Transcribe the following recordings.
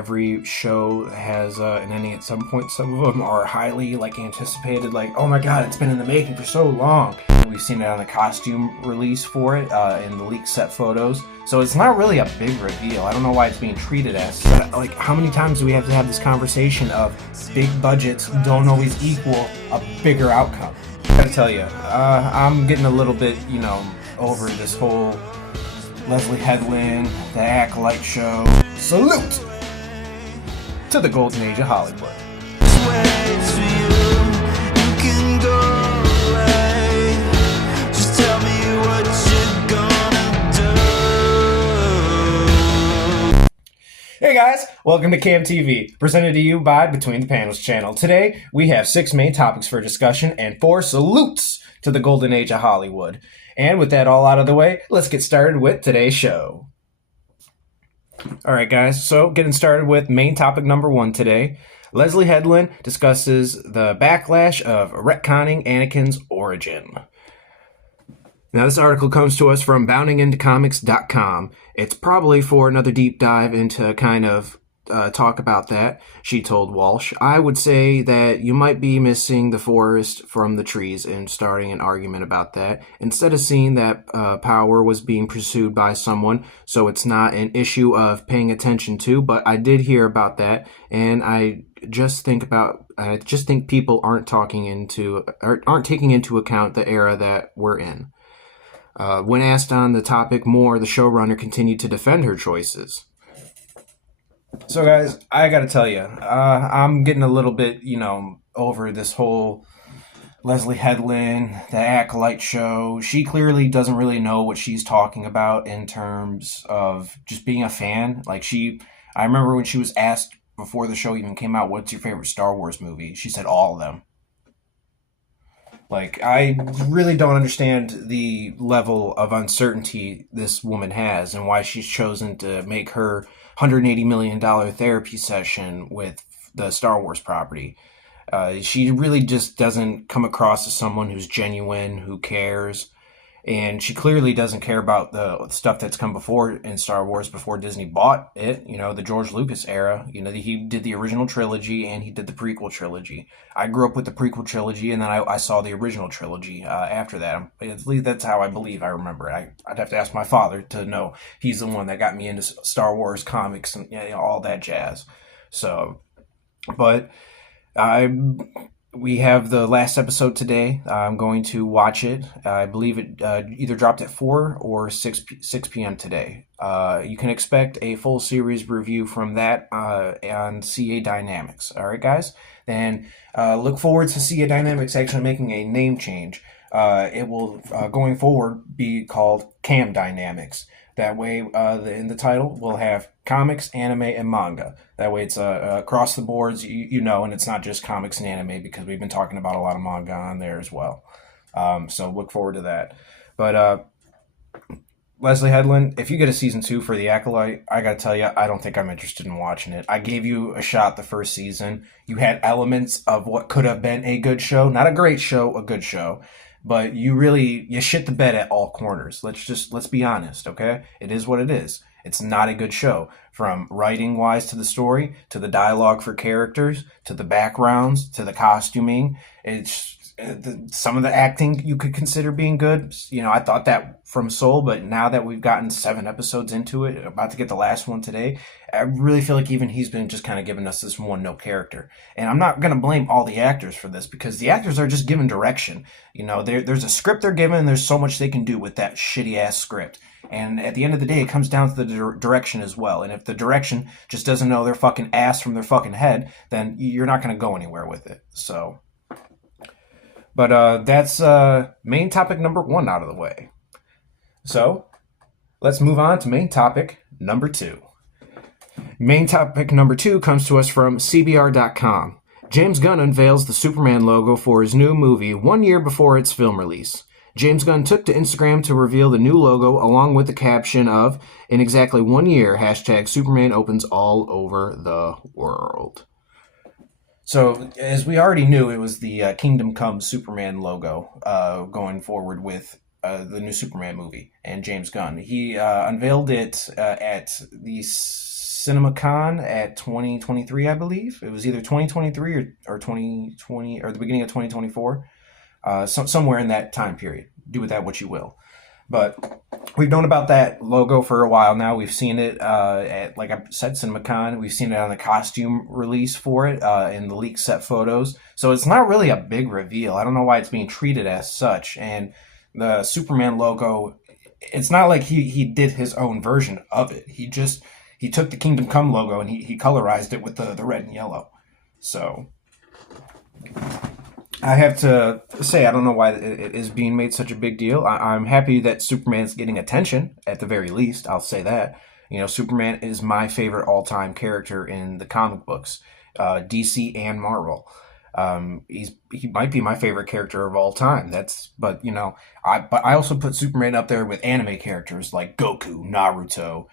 every show has an ending at some point. Some of them are highly anticipated, oh my god, it's been in the making for so long. We've seen it on the costume release for it in the leaked set photos. So it's not really a big reveal. I don't know why it's being treated as. How many times do we have to have this conversation of big budgets don't always equal a bigger outcome? I gotta tell you, I'm getting a little bit, over this whole Leslye Headland, the Acolyte show. Salute to the golden age of Hollywood. Hey guys, welcome to Camm TV, presented to you by Between the Panels channel. Today, we have 6 main topics for discussion and 4 salutes to the golden age of Hollywood. And with that all out of the way, let's get started with today's show. Alright guys, so getting started with main topic number 1 today. Leslye Headland discusses the backlash of retconning Anakin's origin. Now, this article comes to us from boundingintocomics.com. It's probably for another deep dive into kind of talk about that, she told Walsh. I would say that you might be missing the forest from the trees and starting an argument about that. Instead of seeing that power was being pursued by someone, so it's not an issue of paying attention to, but I did hear about that, and I just think people aren't taking into account the era that we're in. When asked on the topic more, the showrunner continued to defend her choices. So guys, I gotta tell you, I'm getting a little bit, over this whole Leslye Headland, the Acolyte show. She clearly doesn't really know what she's talking about in terms of just being a fan. I remember when she was asked before the show even came out, what's your favorite Star Wars movie? She said all of them. I really don't understand the level of uncertainty this woman has and why she's chosen to make her $180 million therapy session with the Star Wars property. She really just doesn't come across as someone who's genuine, who cares. And she clearly doesn't care about the stuff that's come before in Star Wars, before Disney bought it, the George Lucas era. He did the original trilogy and he did the prequel trilogy. I grew up with the prequel trilogy, and then I saw the original trilogy after that. At least that's how I believe I remember it. I'd have to ask my father to know. He's the one that got me into Star Wars comics and all that jazz. We have the last episode today. I'm going to watch it. I believe it either dropped at 4 or 6 p.m. today. You can expect a full series review from that on C.A.M.M. Dynamics. All right, guys? Then look forward to C.A.M.M. Dynamics actually making a name change. It will, going forward, be called C.A.M.M. Dynamics. That way, in the title, we'll have comics, anime, and manga. That way, it's across the boards, and it's not just comics and anime, because we've been talking about a lot of manga on there as well. So look forward to that. But Leslye Headland, if you get a season 2 for The Acolyte, I gotta tell you, I don't think I'm interested in watching it. I gave you a shot the first season. You had elements of what could have been a good show. Not a great show, a good show. But you shit the bed at all corners. Let's be honest, okay? It is what it is. It's not a good show. From writing-wise to the story, to the dialogue for characters, to the backgrounds, to the costuming. Some of the acting you could consider being good. I thought that from Soul, but now that we've gotten 7 episodes into it, about to get the last one today, I really feel like even he's been just kind of giving us this one-note character. And I'm not going to blame all the actors for this, because the actors are just given direction. There's a script they're given, and there's so much they can do with that shitty-ass script. And at the end of the day, it comes down to the direction as well. And if the direction just doesn't know their fucking ass from their fucking head, then you're not going to go anywhere with it. But that's main topic number 1 out of the way. So let's move on to main topic number 2. Main topic number 2 comes to us from CBR.com. James Gunn unveils the Superman logo for his new movie 1 year before its film release. James Gunn took to Instagram to reveal the new logo along with the caption of, "In exactly 1 year, #Superman opens all over the world." So, as we already knew, it was the Kingdom Come Superman logo going forward with the new Superman movie and James Gunn. He unveiled it at the CinemaCon at 2023, I believe. It was either 2023 or 2020 or the beginning of 2024. Somewhere in that time period. Do with that what you will. But we've known about that logo for a while now. We've seen it at, like I said, CinemaCon. We've seen it on the costume release for it in the leaked set photos. So it's not really a big reveal. I don't know why it's being treated as such. And the Superman logo, it's not like he did his own version of it. He took the Kingdom Come logo and he colorized it with the red and yellow. So I have to say, I don't know why it is being made such a big deal. I'm happy that Superman's getting attention, at the very least. I'll say that. You know, Superman is my favorite all-time character in the comic books, DC and Marvel. He might be my favorite character of all time. But I also put Superman up there with anime characters like Goku, Naruto.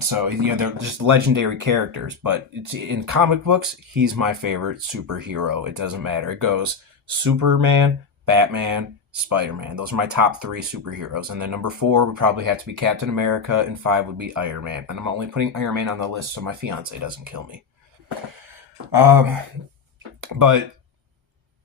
So they're just legendary characters, but in comic books, he's my favorite superhero. It doesn't matter. It goes Superman, Batman, Spider-Man. Those are my top 3 superheroes. And then number 4 would probably have to be Captain America, and 5 would be Iron Man. And I'm only putting Iron Man on the list so my fiance doesn't kill me. But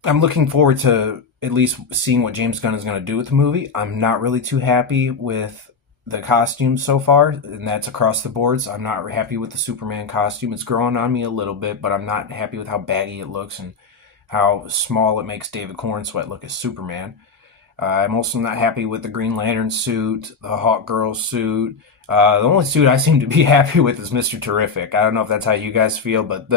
I'm looking forward to at least seeing what James Gunn is going to do with the movie. I'm not really too happy with the costumes so far, and that's across the boards. I'm not happy with the Superman costume. It's growing on me a little bit, but I'm not happy with how baggy it looks and how small it makes David Cornsweet look as Superman. I'm also not happy with the Green Lantern suit, the Hawk Girl suit. The only suit I seem to be happy with is Mr. Terrific. I don't know if that's how you guys feel, but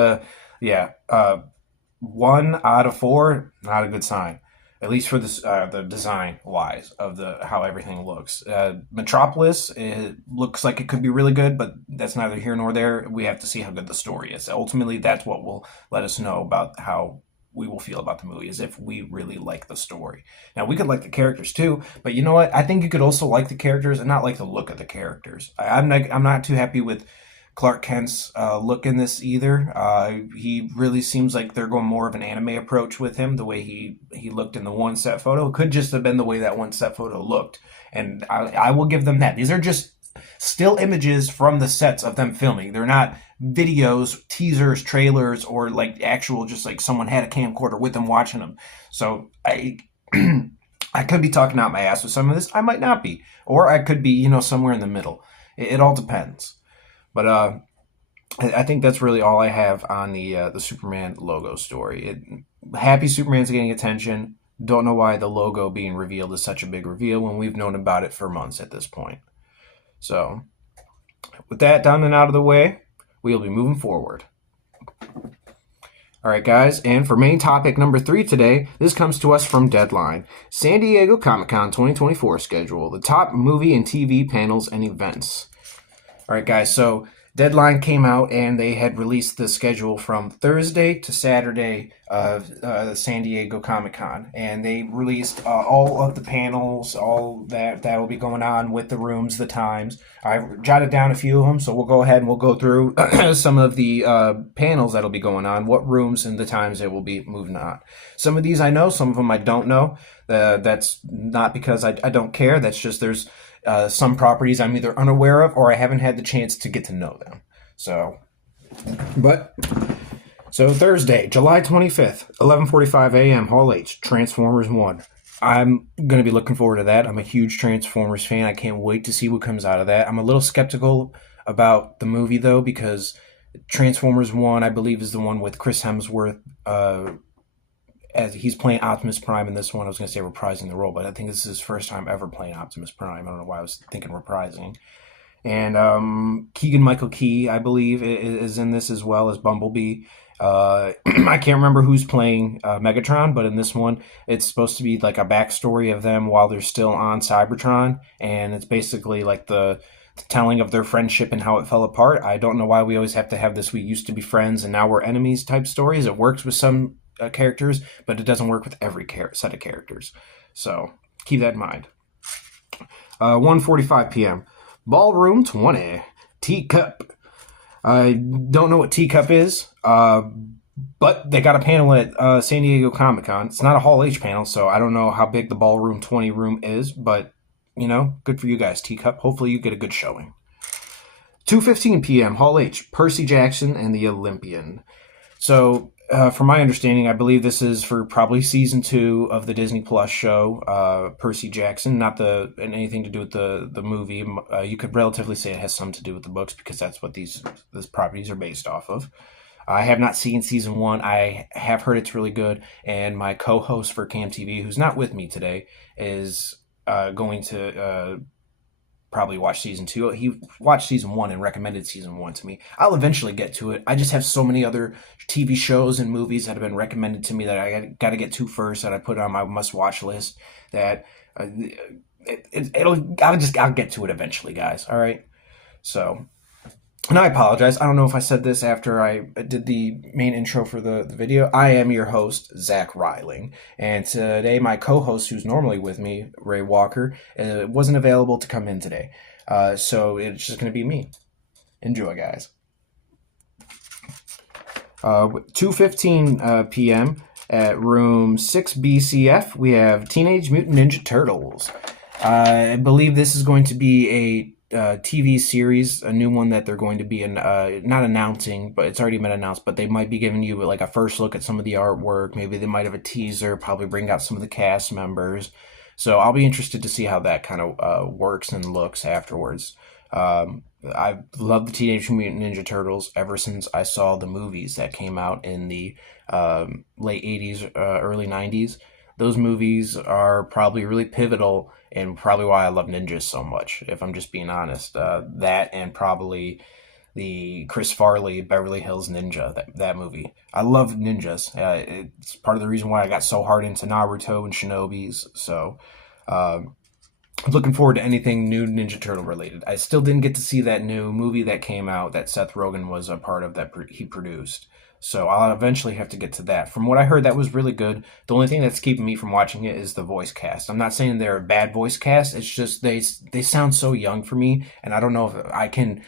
1 out of 4, not a good sign. At least for this, the design wise of how everything looks. Metropolis, it looks like it could be really good, but that's neither here nor there. We have to see how good the story is. Ultimately, that's what will let us know about how we will feel about the movie, is if we really like the story. Now, we could like the characters too, but you know what? I think you could also like the characters and not like the look of the characters. I'm not too happy with Clark Kent's look in this either. He really seems like they're going more of an anime approach with him, the way he looked in the one set photo. It could just have been the way that one set photo looked, and I will give them that. These are just still images from the sets of them filming. They're not videos, teasers, trailers, or like actual, just like someone had a camcorder with them watching them. So I could be talking out my ass with some of this. I might not be, or I could be, somewhere in the middle. It all depends. But I think that's really all I have on the Superman logo story. Happy Superman's getting attention. Don't know why the logo being revealed is such a big reveal when we've known about it for months at this point. So, with that done and out of the way, we'll be moving forward. All right, guys, and for main topic number 3 today, this comes to us from Deadline. San Diego Comic-Con 2024 schedule, the top movie and TV panels and events. All right, guys, so Deadline came out and they had released the schedule from Thursday to Saturday of San Diego Comic-Con. And they released all of the panels, all that will be going on with the rooms, the times. I jotted down a few of them, so we'll go ahead and we'll go through some of the panels that'll be going on, what rooms and the times that will be moving on. Some of these I know, some of them I don't know. That's not because I don't care. That's just there's some properties I'm either unaware of or I haven't had the chance to get to know them. So Thursday, July 25th, 11:45 a.m., Hall H, Transformers 1. I'm going to be looking forward to that. I'm a huge Transformers fan. I can't wait to see what comes out of that. I'm a little skeptical about the movie, though, because Transformers 1, I believe, is the one with Chris Hemsworth, as he's playing Optimus Prime in this one. I was going to say reprising the role, but I think this is his first time ever playing Optimus Prime. I don't know why I was thinking reprising. And Keegan-Michael Key, I believe, is in this as well as Bumblebee. I can't remember who's playing Megatron, but in this one, it's supposed to be like a backstory of them while they're still on Cybertron, and it's basically like the telling of their friendship and how it fell apart. I don't know why we always have to have this "we used to be friends and now we're enemies" type stories. It works with some characters, but it doesn't work with every set of characters. So keep that in mind. 1:45 p.m. Ballroom 20. Teacup. I don't know what Teacup is, but they got a panel at San Diego Comic-Con. It's not a Hall H panel, so I don't know how big the Ballroom 20 room is, but, good for you guys, Teacup. Hopefully you get a good showing. 2:15 p.m. Hall H. Percy Jackson and the Olympian. So, from my understanding, I believe this is for probably season 2 of the Disney Plus show, Percy Jackson. Not anything to do with the movie. You could relatively say it has some to do with the books because that's what these properties are based off of. I have not seen season 1. I have heard it's really good, and my co-host for Camm TV, who's not with me today, is going to probably watch season 2. He watched season 1 and recommended season 1 to me. I'll eventually get to it. I just have so many other TV shows and movies that have been recommended to me that I got to get to first, that I put on my must-watch list, that I'll get to it eventually, guys. All right? So, and I apologize. I don't know if I said this after I did the main intro for the video. I am your host, Zach Reiling. And today my co-host, who's normally with me, Ray Walker, wasn't available to come in today. So it's just going to be me. Enjoy, guys. 2:15 p.m. at room 6BCF, we have Teenage Mutant Ninja Turtles. I believe this is going to be a TV series, a new one that they're going to be not announcing, but it's already been announced, but they might be giving you like a first look at some of the artwork. Maybe they might have a teaser, probably bring out some of the cast members. So I'll be interested to see how that kind of works and looks afterwards. I've loved the Teenage Mutant Ninja Turtles ever since I saw the movies that came out in the late 80s, early 90s. Those movies are probably really pivotal and probably why I love ninjas so much, if I'm just being honest. That and probably the Chris Farley Beverly Hills Ninja, that movie. I love ninjas. It's part of the reason why I got so hard into Naruto and Shinobis. So looking forward to anything new Ninja Turtle related. I still didn't get to see that new movie that came out that Seth Rogen was a part of, that he produced. So I'll eventually have to get to that. From what I heard, that was really good. The only thing that's keeping me from watching it is the voice cast. I'm not saying they're a bad voice cast. It's just they sound so young for me, and I don't know if I can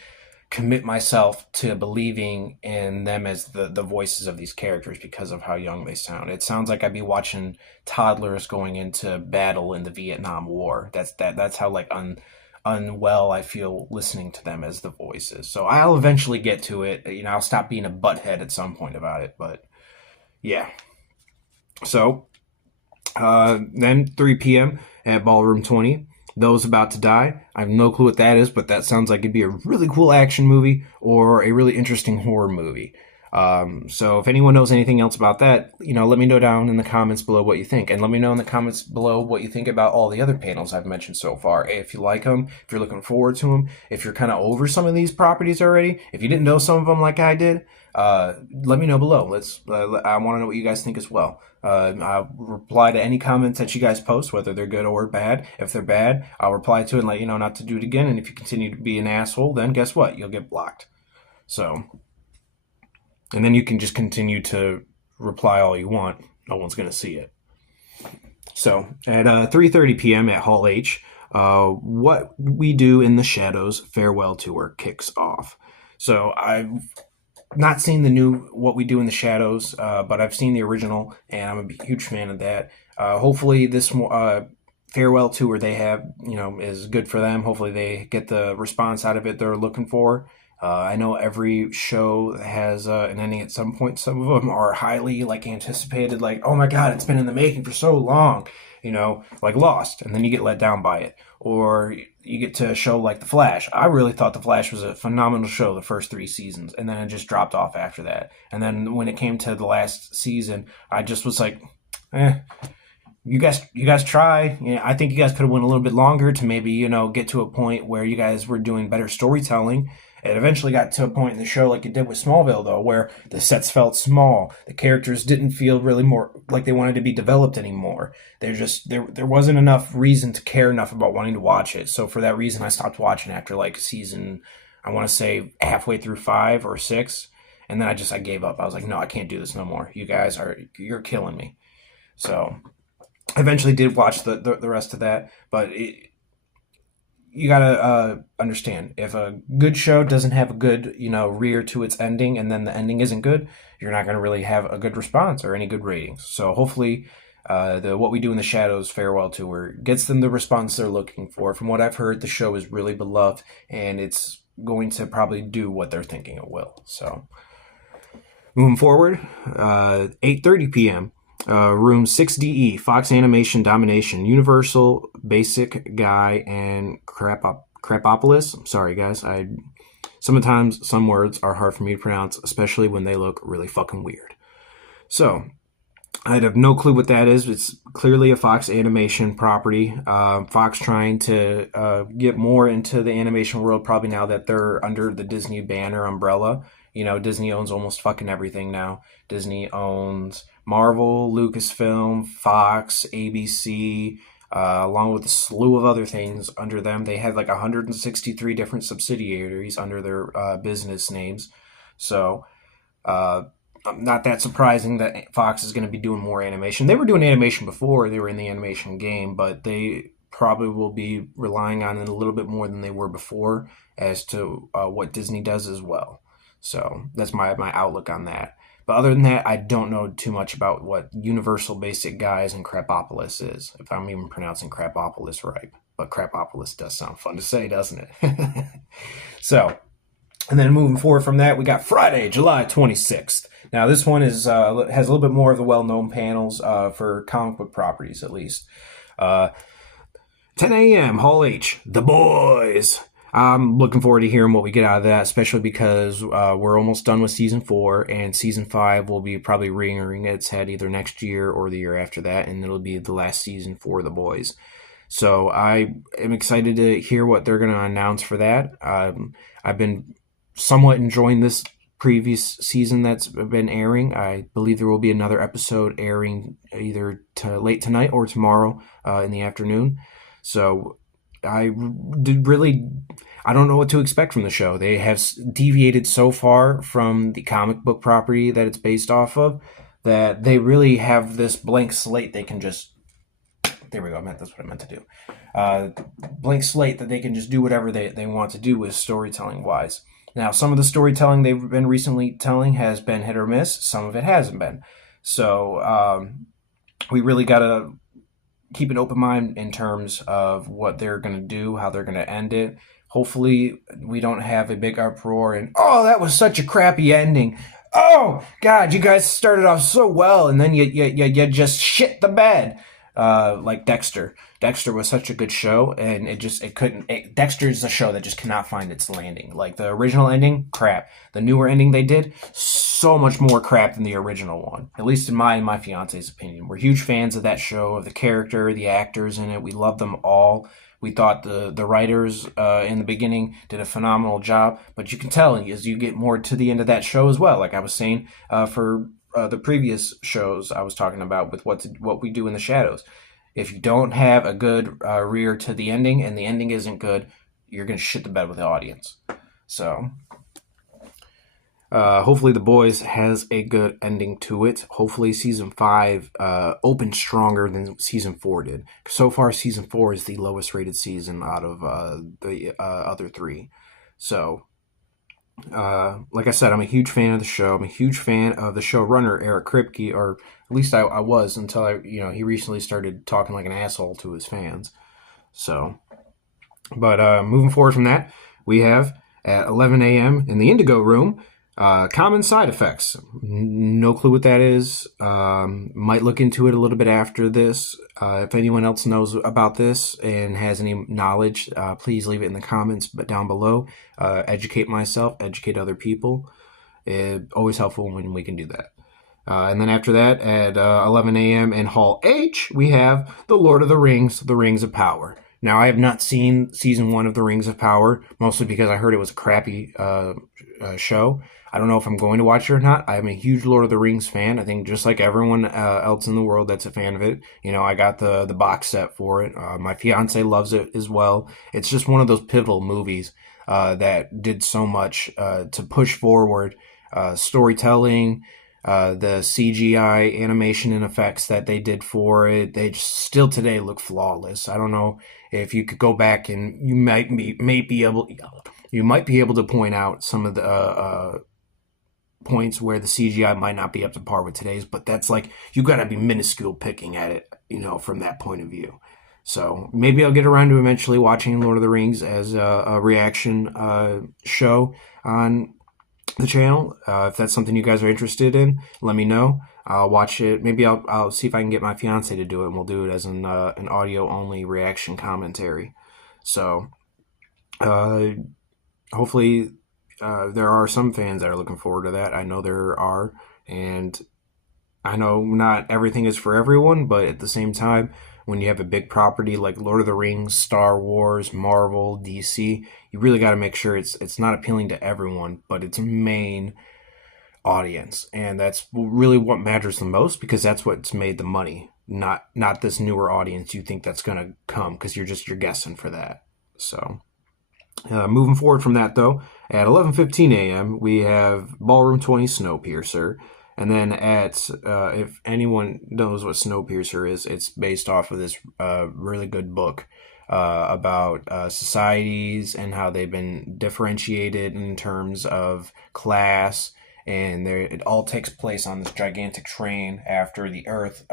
commit myself to believing in them as the voices of these characters because of how young they sound. It sounds like I'd be watching toddlers going into battle in the Vietnam War. That's how like unwell I feel listening to them as the voices. So I'll eventually get to it. I'll stop being a butthead at some point about it. But yeah. So then 3 p.m. at Ballroom 20, Those About to Die. I have no clue what that is, but that sounds like it'd be a really cool action movie or a really interesting horror movie. So if anyone knows anything else about that, let me know down in the comments below what you think. And let me know in the comments below what you think about all the other panels I've mentioned so far. If you like them, if you're looking forward to them, if you're kind of over some of these properties already, if you didn't know some of them like I did, let me know below. I want to know what you guys think as well. I'll reply to any comments that you guys post, whether they're good or bad. If they're bad, I'll reply to it and let you know not to do it again. And if you continue to be an asshole, then guess what? You'll get blocked. So... and then you can just continue to reply all you want. No one's going to see it. So, at 3:30 p.m. at Hall H, What We Do in the Shadows Farewell Tour kicks off. So, I've not seen the new What We Do in the Shadows, but I've seen the original, and I'm a huge fan of that. Hopefully, this farewell tour they have, is good for them. Hopefully, they get the response out of it they're looking for. I know every show has an ending at some point. Some of them are highly anticipated, oh my god, it's been in the making for so long, like Lost, and then you get let down by it. Or you get to a show like The Flash. I really thought The Flash was a phenomenal show the first 3 seasons, and then it just dropped off after that. And then when it came to the last season, I just was like, you guys try. I think you guys could have went a little bit longer to maybe, get to a point where you guys were doing better storytelling. It eventually got to a point in the show like it did with Smallville, though, where the sets felt small. The characters didn't feel really more like they wanted to be developed anymore. There wasn't enough reason to care enough about wanting to watch it. So for that reason, I stopped watching after season, I want to say halfway through 5 or 6. And then I gave up. I was like, no, I can't do this no more. You're killing me. So I eventually did watch the rest of that, but you gotta understand, if a good show doesn't have a good, rear to its ending, and then the ending isn't good, you're not gonna really have a good response or any good ratings. So hopefully, the What We Do in the Shadows farewell tour gets them the response they're looking for. From what I've heard, the show is really beloved, and it's going to probably do what they're thinking it will. So moving forward, 8:30 p.m. Room 6DE, Fox Animation Domination, Universal, Basic Guy, and Crapopolis. I'm sorry, guys. Sometimes some words are hard for me to pronounce, especially when they look really fucking weird. So I have no clue what that is. It's clearly a Fox Animation property. Fox trying to get more into the animation world, probably now that they're under the Disney banner umbrella. You know, Disney owns almost fucking everything now. Disney owns Marvel, Lucasfilm, Fox, ABC, along with a slew of other things under them. They had like 163 different subsidiaries under their business names. So, not that surprising that Fox is going to be doing more animation. They were doing animation before, they were in the animation game, but they probably will be relying on it a little bit more than they were before as to what Disney does as well. So that's my outlook on that. But other than that, I don't know too much about what Universal Basic Guys and Crapopolis is, if I'm even pronouncing Crapopolis right. But Crapopolis does sound fun to say, doesn't it? So, and then moving forward from that, we got Friday, July 26th. Now, this one is has a little bit more of the well-known panels for comic book properties, at least. 10 a.m., Hall H, The Boys. I'm looking forward to hearing what we get out of that, especially because we're almost done with Season 4, and Season 5 will be probably rearing its head either next year or the year after that, and it'll be the last season for The Boys. So I am excited to hear what they're going to announce for that. I've been somewhat enjoying this previous season that's been airing. I believe there will be another episode airing either late tonight or tomorrow in the afternoon. So I don't know what to expect from the show. They have deviated so far from the comic book property that it's based off of that they really have this blank slate they can just... There we go. That's what I meant to do. Blank slate that they can just do whatever they want to do with storytelling-wise. Now, some of the storytelling they've been recently telling has been hit or miss. Some of it hasn't been. So we really got to keep an open mind in terms of what they're going to do, how they're going to end it. Hopefully, we don't have a big uproar and, oh, that was such a crappy ending. Oh, God, you guys started off so well, and then you just shit the bed. Like Dexter. Dexter was such a good show, and Dexter is a show that just cannot find its landing. Like, the original ending, crap. The newer ending they did, so much more crap than the original one. At least in my fiance's opinion. We're huge fans of that show, of the character, the actors in it. We love them all. We thought the writers in the beginning did a phenomenal job, but you can tell as you get more to the end of that show as well. Like I was saying, for the previous shows I was talking about with what we do in the shadows. If you don't have a good rear to the ending and the ending isn't good, you're going to shit the bed with the audience. So hopefully The Boys has a good ending to it. Hopefully Season 5 opens stronger than Season 4 did. So far, Season 4 is the lowest rated season out of the other three. So like I said, I'm a huge fan of the show. I'm a huge fan of the showrunner, Eric Kripke, or at least I was until he recently started talking like an asshole to his fans. So, but moving forward from that, we have at 11 a.m. in the Indigo Room, Common Side Effects. No clue what that is. Might look into it a little bit after this. If anyone else knows about this and has any knowledge, please leave it in the comments down below. Educate myself, educate other people. It's always helpful when we can do that. And then after that, at 11 a.m. in Hall H, we have The Lord of the Rings, The Rings of Power. Now, I have not seen Season 1 of The Rings of Power, mostly because I heard it was a crappy show. I don't know if I'm going to watch it or not. I'm a huge Lord of the Rings fan. I think just like everyone else in the world that's a fan of it. I got the box set for it. My fiance loves it as well. It's just one of those pivotal movies that did so much to push forward storytelling, the CGI animation and effects that they did for it. They still today look flawless. I don't know if you could go back and you might be able to point out some of the points where the CGI might not be up to par with today's, but that's like, you gotta be minuscule picking at it, from that point of view. So maybe I'll get around to eventually watching Lord of the Rings as a reaction show on the channel. If that's something you guys are interested in, let me know. I'll watch it. Maybe I'll see if I can get my fiance to do it, and we'll do it as an audio only reaction commentary. So uh, hopefully there are some fans that are looking forward to that. I know there are, and I know not everything is for everyone, but at the same time, when you have a big property like Lord of the Rings, Star Wars, Marvel, DC, you really got to make sure it's not appealing to everyone, but its main audience, and that's really what matters the most, because that's what's made the money, not this newer audience you think that's gonna come, because you're guessing for that. So moving forward from that, though, at 11:15 a.m. we have Ballroom 20 Snowpiercer. And then at, if anyone knows what Snowpiercer is, it's based off of this really good book about societies and how they've been differentiated in terms of class. And it all takes place on this gigantic train after the Earth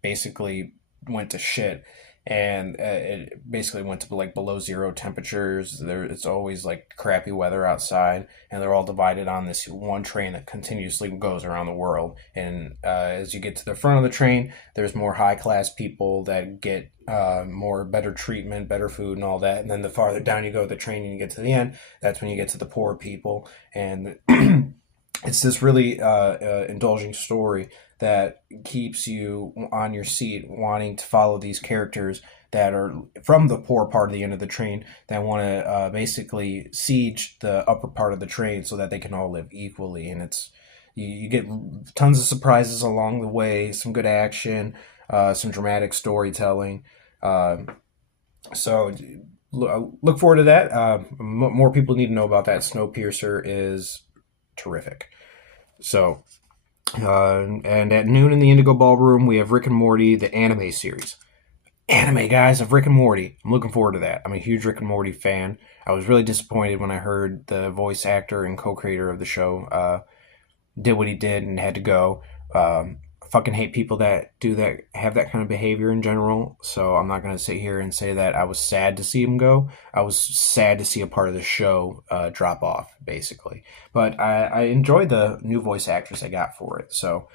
basically went to shit. And it basically went to like below zero temperatures. It's always like crappy weather outside, and they're all divided on this one train that continuously goes around the world. And as you get to the front of the train, there's more high class people that get more better treatment, better food, and all that. And then the farther down you go the train and you get to the end, that's when you get to the poor people. And it's this really indulging story that keeps you on your seat wanting to follow these characters that are from the poor part of the end of the train that want to basically siege the upper part of the train so that they can all live equally. And it's you get tons of surprises along the way, some good action, some dramatic storytelling. So look forward to that. More people need to know about that. Snowpiercer is terrific. So, and at noon in the Indigo Ballroom, we have Rick and Morty, the anime series. Anime, guys, of Rick and Morty. I'm looking forward to that. I'm a huge Rick and Morty fan. I was really disappointed when I heard the voice actor and co-creator of the show did what he did and had to go. Fucking hate people that do that, have that kind of behavior in general. So I'm not going to sit here and say that I was sad to see him go. I was sad to see a part of the show drop off, basically. But I enjoyed the new voice actress I got for it. So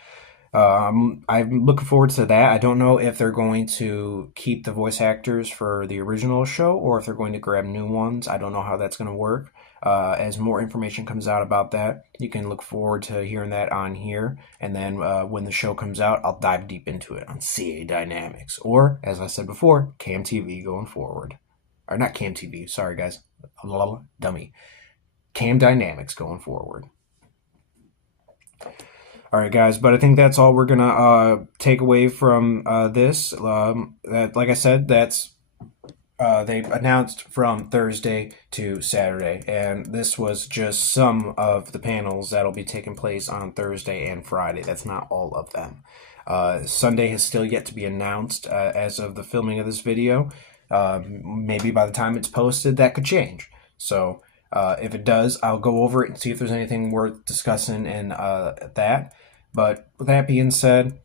I'm looking forward to that. I don't know if they're going to keep the voice actors for the original show or if they're going to grab new ones. I don't know how that's going to work. As more information comes out about that, you can look forward to hearing that on here. And then when the show comes out, I'll dive deep into it on CA Dynamics. Or, as I said before, Camm TV going forward. Or not Camm TV, sorry guys. Dummy. Camm Dynamics going forward. All right, guys, but I think that's all we're gonna take away from this. That, like I said, that's they announced from Thursday to Saturday, and this was just some of the panels that'll be taking place on Thursday and Friday. That's not all of them. Sunday has still yet to be announced as of the filming of this video. Maybe by the time it's posted, that could change. So if it does, I'll go over it and see if there's anything worth discussing in that. But with that being said,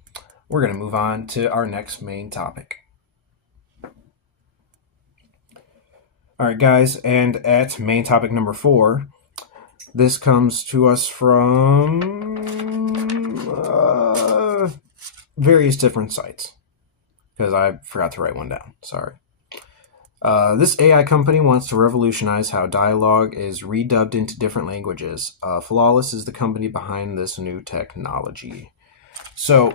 we're going to move on to our next main topic. All right, guys, and at main topic number 4, this comes to us from various different sites, because I forgot to write one down. Sorry. This AI company wants to revolutionize how dialogue is redubbed into different languages. Flawless is the company behind this new technology. So,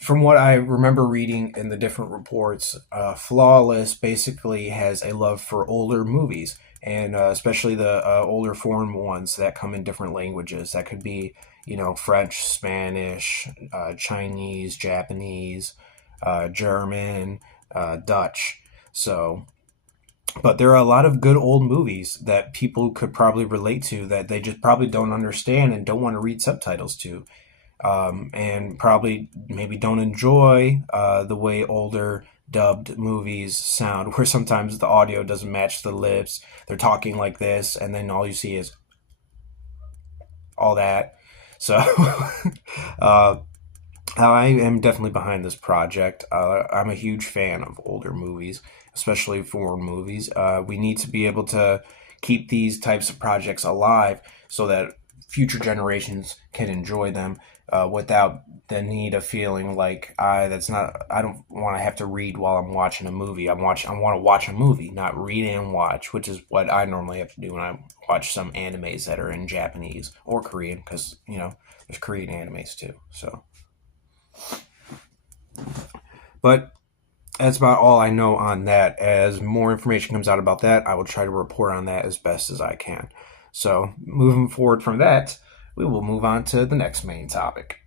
from what I remember reading in the different reports, Flawless basically has a love for older movies, and especially the older foreign ones that come in different languages. That could be, French, Spanish, Chinese, Japanese, German, Dutch. So, but there are a lot of good old movies that people could probably relate to that they just probably don't understand and don't want to read subtitles to. And probably maybe don't enjoy the way older dubbed movies sound, where sometimes the audio doesn't match the lips. They're talking like this, and then all you see is all that. So, I am definitely behind this project. I'm a huge fan of older movies, especially foreign movies. We need to be able to keep these types of projects alive so that future generations can enjoy them without the need of feeling like that's not. I don't want to have to read while I'm watching a movie. I want to watch a movie, not read and watch, which is what I normally have to do when I watch some animes that are in Japanese or Korean, because there's Korean animes too. So. But that's about all I know on that. As more information comes out about that, I will try to report on that as best as I can. So, moving forward from that, we will move on to the next main topic.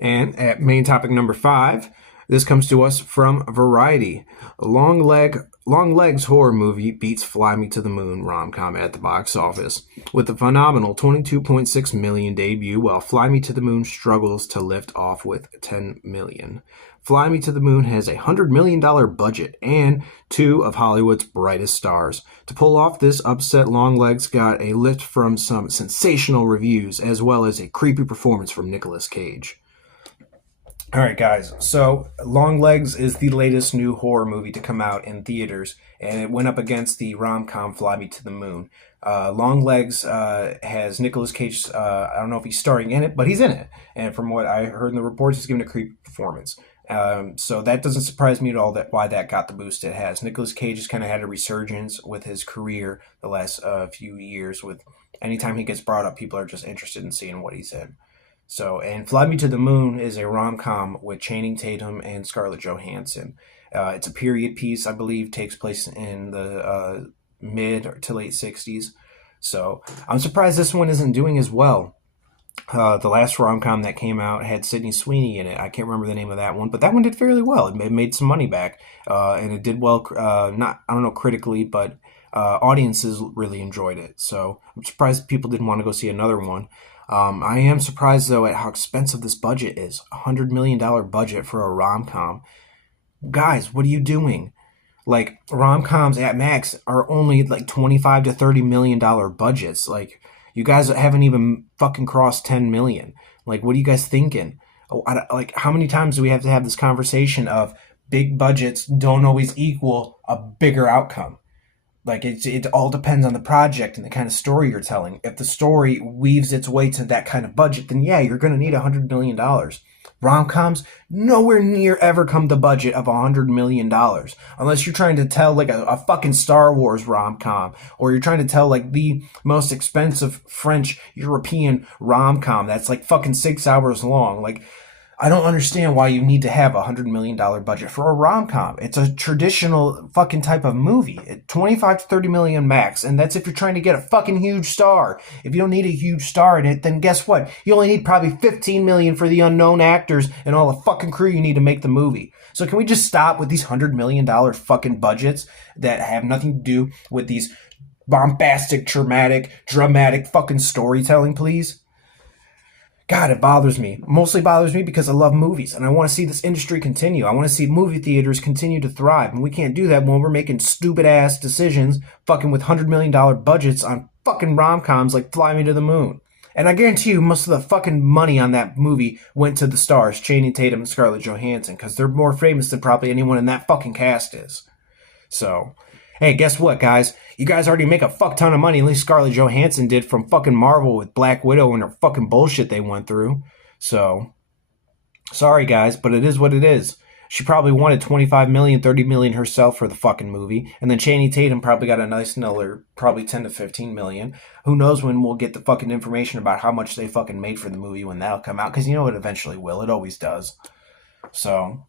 And at main topic number 5, this comes to us from Variety. Longlegs horror movie beats Fly Me to the Moon rom-com at the box office. With a phenomenal $22.6 million debut, while Fly Me to the Moon struggles to lift off with $10 million. Fly Me to the Moon has a $100 million budget and 2 of Hollywood's brightest stars. To pull off this upset, Longlegs got a lift from some sensational reviews, as well as a creepy performance from Nicolas Cage. All right, guys. So, Longlegs is the latest new horror movie to come out in theaters, and it went up against the rom-com Fly Me to the Moon. Longlegs has Nicolas Cage. I don't know if he's starring in it, but he's in it. And from what I heard in the reports, he's giving a creepy performance. So that doesn't surprise me at all why that got the boost it has. Nicolas Cage has kind of had a resurgence with his career the last few years. With anytime he gets brought up, people are just interested in seeing what he's in. So, and Fly Me to the Moon is a rom-com with Channing Tatum and Scarlett Johansson. It's a period piece, I believe, takes place in the mid to late 60s. So, I'm surprised this one isn't doing as well. The last rom-com that came out had Sydney Sweeney in it. I can't remember the name of that one, but that one did fairly well. It made some money back, and it did well, not, I don't know, critically, but audiences really enjoyed it. So, I'm surprised people didn't want to go see another one. I am surprised, though, at how expensive this budget is. $100 million budget for a rom-com. Guys, what are you doing? Like, rom-coms at max are only like $25 to $30 million budgets. Like, you guys haven't even fucking crossed 10 million. Like, what are you guys thinking? Like, how many times do we have to have this conversation of big budgets don't always equal a bigger outcome? Like, it all depends on the project and the kind of story you're telling. If the story weaves its way to that kind of budget, then yeah, you're going to need $100 million. Rom-coms nowhere near ever come the budget of $100 million. Unless you're trying to tell like a fucking Star Wars rom-com, or you're trying to tell like the most expensive French European rom-com that's like fucking 6 hours long. Like, I don't understand why you need to have $100 million budget for a rom-com. It's a traditional fucking type of movie. 25 to 30 million max, and that's if you're trying to get a fucking huge star. If you don't need a huge star in it, then guess what? You only need probably 15 million for the unknown actors and all the fucking crew you need to make the movie. So can we just stop with these $100 million fucking budgets that have nothing to do with these bombastic, dramatic fucking storytelling, please? God, it bothers me. Mostly bothers me because I love movies and I want to see this industry continue. I want to see movie theaters continue to thrive. And we can't do that when we're making stupid ass decisions fucking with $100 million budgets on fucking rom-coms like Fly Me to the Moon. And I guarantee you most of the fucking money on that movie went to the stars, Channing Tatum and Scarlett Johansson, because they're more famous than probably anyone in that fucking cast is. So, hey, guess what, guys? You guys already make a fuck ton of money, at least Scarlett Johansson did, from fucking Marvel with Black Widow and her fucking bullshit they went through. So, sorry, guys, but it is what it is. She probably wanted 25 million, 30 million herself for the fucking movie. And then Channing Tatum probably got a nice another, probably 10 to 15 million. Who knows when we'll get the fucking information about how much they fucking made for the movie when that'll come out. Because you know it eventually will. It always does. So,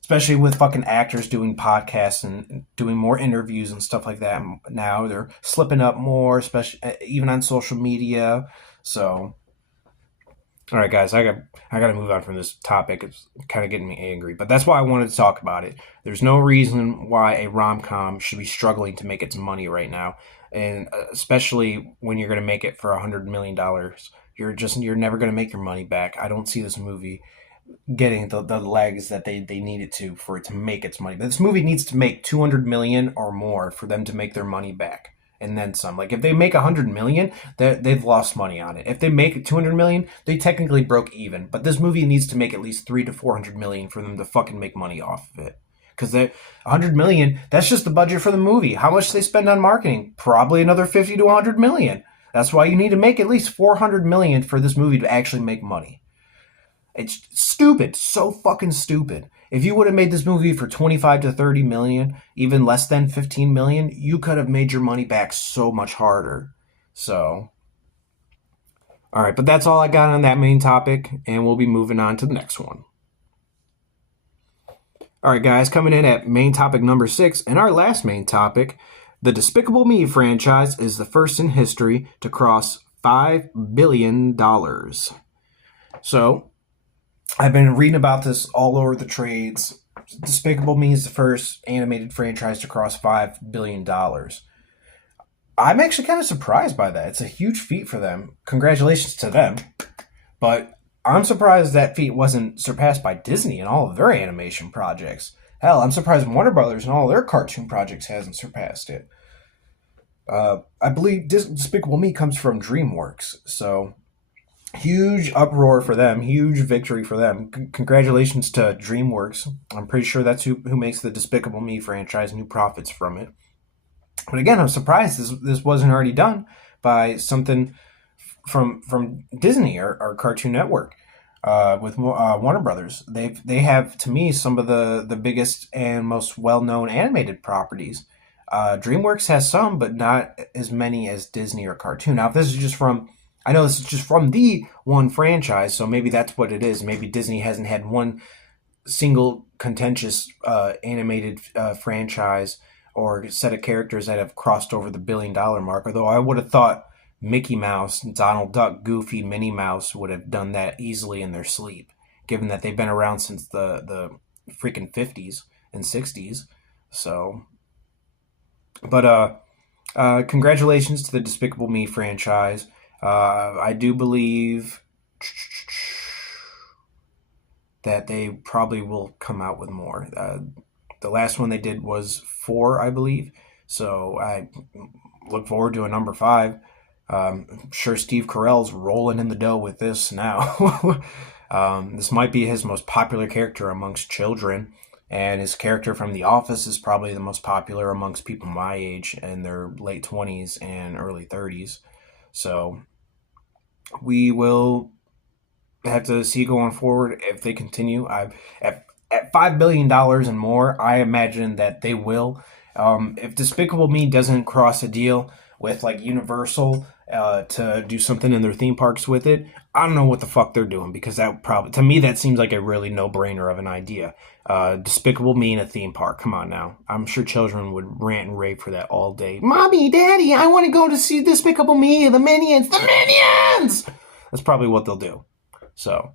especially with fucking actors doing podcasts and doing more interviews and stuff like that now. They're slipping up more, especially even on social media. So, all right, guys, I got to move on from this topic. It's kind of getting me angry, but that's why I wanted to talk about it. There's no reason why a rom-com should be struggling to make its money right now, and especially when you're going to make it for $100 million. You're never going to make your money back. I don't see this movie getting the legs that they need it for it to make its money. This movie needs to make 200 million or more for them to make their money back. and then some. Like if they make 100 million, they've lost money on it. If they make 200 million, they technically broke even. But this movie needs to make at least 300 to 400 million for them to fucking make money off of it. Because they 100 million, that's just the budget for the movie. How much do they spend on marketing? Probably another 50 to 100 million. That's why you need to make at least 400 million for this movie to actually make money. It's stupid, so fucking stupid. If you would have made this movie for 25 to 30 million, even less than 15 million, you could have made your money back so much harder. So, all right, but that's all I got on that main topic, and we'll be moving on to the next one. All right, guys, coming in at main topic number 6, and our last main topic, the Despicable Me franchise is the first in history to cross $5 billion. So, I've been reading about this all over the trades. Despicable Me is the first animated franchise to cross $5 billion. I'm actually kind of surprised by that. It's a huge feat for them. Congratulations to them. But I'm surprised that feat wasn't surpassed by Disney and all of their animation projects. Hell, I'm surprised Warner Brothers and all their cartoon projects hasn't surpassed it. I believe Despicable Me comes from DreamWorks, so huge uproar for them, huge victory for them. Congratulations to DreamWorks. I'm pretty sure that's who makes the Despicable Me franchise and who profits from it. But again, I'm surprised this wasn't already done by something from Disney or Cartoon Network with Warner Brothers. They have, to me, some of the biggest and most well-known animated properties. DreamWorks has some, but not as many as Disney or Cartoon. Now, if this is just from... I know this is just from the one franchise, so maybe that's what it is. Maybe Disney hasn't had one single contentious animated franchise or set of characters that have crossed over the $1 billion mark. Although I would have thought Mickey Mouse, Donald Duck, Goofy, Minnie Mouse would have done that easily in their sleep, given that they've been around since the freaking 50s and 60s. So, but congratulations to the Despicable Me franchise. I do believe that they probably will come out with more. The last one they did was 4, I believe. So I look forward to a number 5. I'm sure Steve Carell's rolling in the dough with this now. This might be his most popular character amongst children. And his character from The Office is probably the most popular amongst people my age in their late 20s and early 30s. So we will have to see going forward if they continue. At $5 billion and more, I imagine that they will. If Despicable Me doesn't cross a deal with like Universal to do something in their theme parks with it, I don't know what the fuck they're doing, because that probably, to me, that seems like a really no-brainer of an idea. Despicable Me in a theme park, come on now. I'm sure children would rant and rave for that all day. Mommy, Daddy, I want to go to see Despicable Me, the Minions! That's probably what they'll do. So,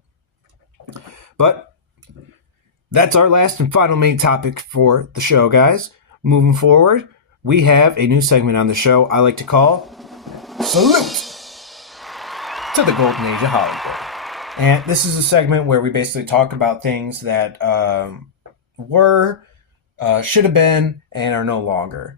but that's our last and final main topic for the show, guys. Moving forward, we have a new segment on the show I like to call Salute to the Golden Age of Hollywood. And this is a segment where we basically talk about things that were, should have been, and are no longer.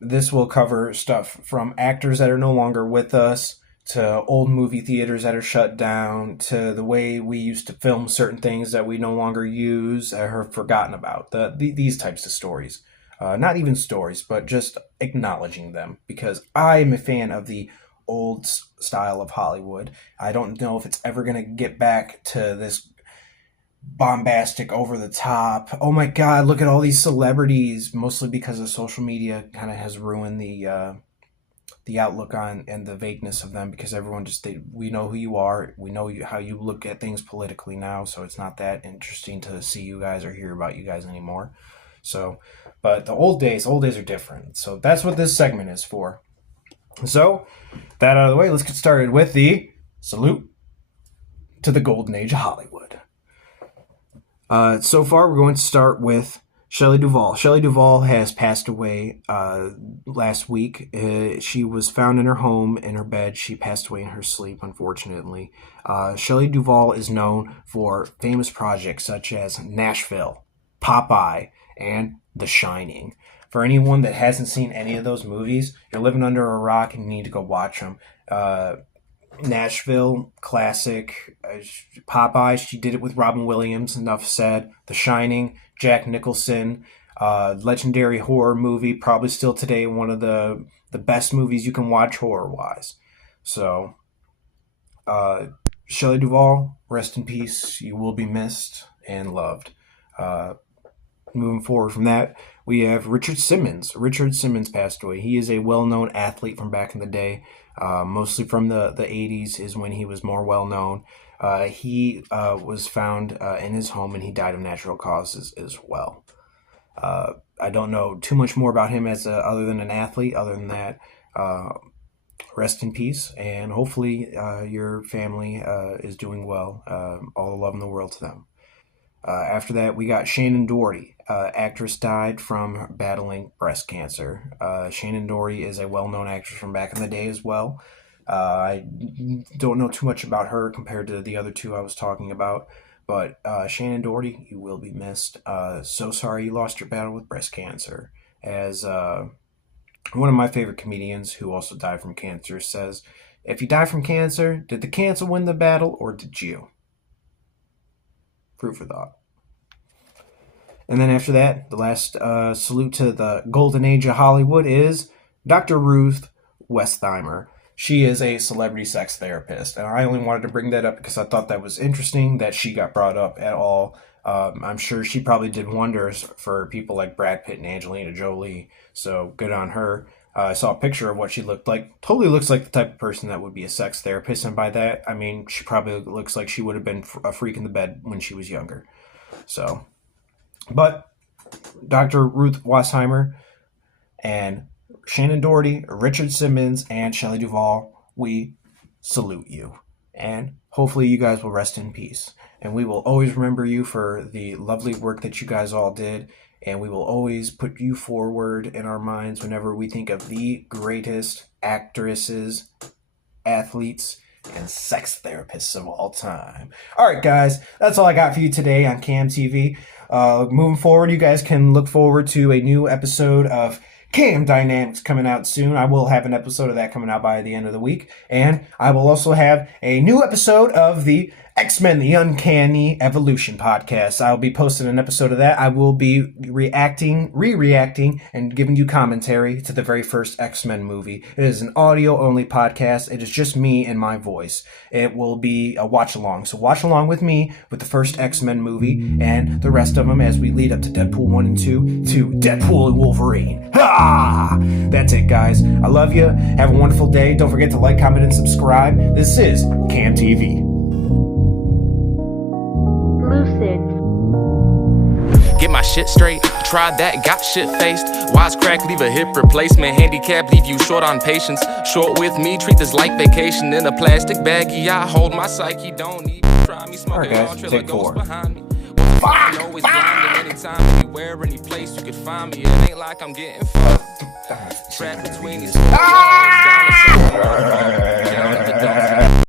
This will cover stuff from actors that are no longer with us, to old movie theaters that are shut down, to the way we used to film certain things that we no longer use or have forgotten about. These types of stories. Not even stories, but just acknowledging them, because I'm a fan of the old style of Hollywood. I don't know if it's ever going to get back to this bombastic, over the top, oh my god, look at all these celebrities, mostly because of social media kind of has ruined the outlook on and the vagueness of them, because everyone we know who you are, we know how you look at things politically now, so it's not that interesting to see you guys or hear about you guys anymore. So, but the old days are different. So that's what this segment is for. So, that out of the way, let's get started with the Salute to the Golden Age of Hollywood. So far, we're going to start with Shelley Duvall. Shelley Duvall has passed away last week. She was found in her home, in her bed. She passed away in her sleep, unfortunately. Shelley Duvall is known for famous projects such as Nashville, Popeye, and The Shining. For anyone that hasn't seen any of those movies, you're living under a rock and you need to go watch them. Nashville, classic. Popeye, she did it with Robin Williams, enough said. The Shining, Jack Nicholson, legendary horror movie, probably still today one of the best movies you can watch horror-wise. So, Shelley Duvall, rest in peace. You will be missed and loved. Moving forward from that, we have Richard Simmons. Richard Simmons passed away. He is a well-known athlete from back in the day. Mostly from the 80s is when he was more well-known. He was found in his home, and he died of natural causes as well. I don't know too much more about him as other than an athlete. Other than that, rest in peace, and hopefully your family is doing well. All the love in the world to them. After that, we got Shannon Doherty. Actress died from battling breast cancer. Shannon Doherty is a well-known actress from back in the day as well. I don't know too much about her compared to the other two I was talking about, but Shannon Doherty, you will be missed. So sorry you lost your battle with breast cancer. As one of my favorite comedians who also died from cancer says, if you die from cancer, did the cancer win the battle or did you? Food for thought. And then after that, the last salute to the golden age of Hollywood is Dr. Ruth Westheimer. She is a celebrity sex therapist, and I only wanted to bring that up because I thought that was interesting that she got brought up at all. I'm sure she probably did wonders for people like Brad Pitt and Angelina Jolie, so good on her. I saw a picture of what she looked like. Totally looks like the type of person that would be a sex therapist, and by that, I mean she probably looks like she would have been a freak in the bed when she was younger. So, but Dr. Ruth Westheimer and Shannon Doherty, Richard Simmons, and Shelley Duvall, we salute you. And hopefully you guys will rest in peace. And we will always remember you for the lovely work that you guys all did. And we will always put you forward in our minds whenever we think of the greatest actresses, athletes, and sex therapists of all time. All right, guys, that's all I got for you today on Camm TV. Moving forward, you guys can look forward to a new episode of C.A.M.M Dynamics coming out soon. I will have an episode of that coming out by the end of the week. And I will also have a new episode of the X-Men, the Uncanny Evolution podcast. I'll be posting an episode of that. I will be re-reacting, and giving you commentary to the very first X-Men movie. It is an audio-only podcast. It is just me and my voice. It will be a watch-along. So watch along with me with the first X-Men movie and the rest of them as we lead up to Deadpool 1 and 2 to Deadpool and Wolverine. Ha! That's it, guys. I love you. Have a wonderful day. Don't forget to like, comment, and subscribe. This is Camm TV. Get my shit straight, tried that, got shit faced. Wisecrack, leave a hip replacement. Handicap, leave you short on patience. Short with me, treat this like vacation. In a plastic baggie, I hold my psyche. Don't even try me, smoking all right, take 4. Behind me. Always grinding anytime, anywhere, any place you could find me. It ain't like I'm getting fucked. Trapped between these walls, down the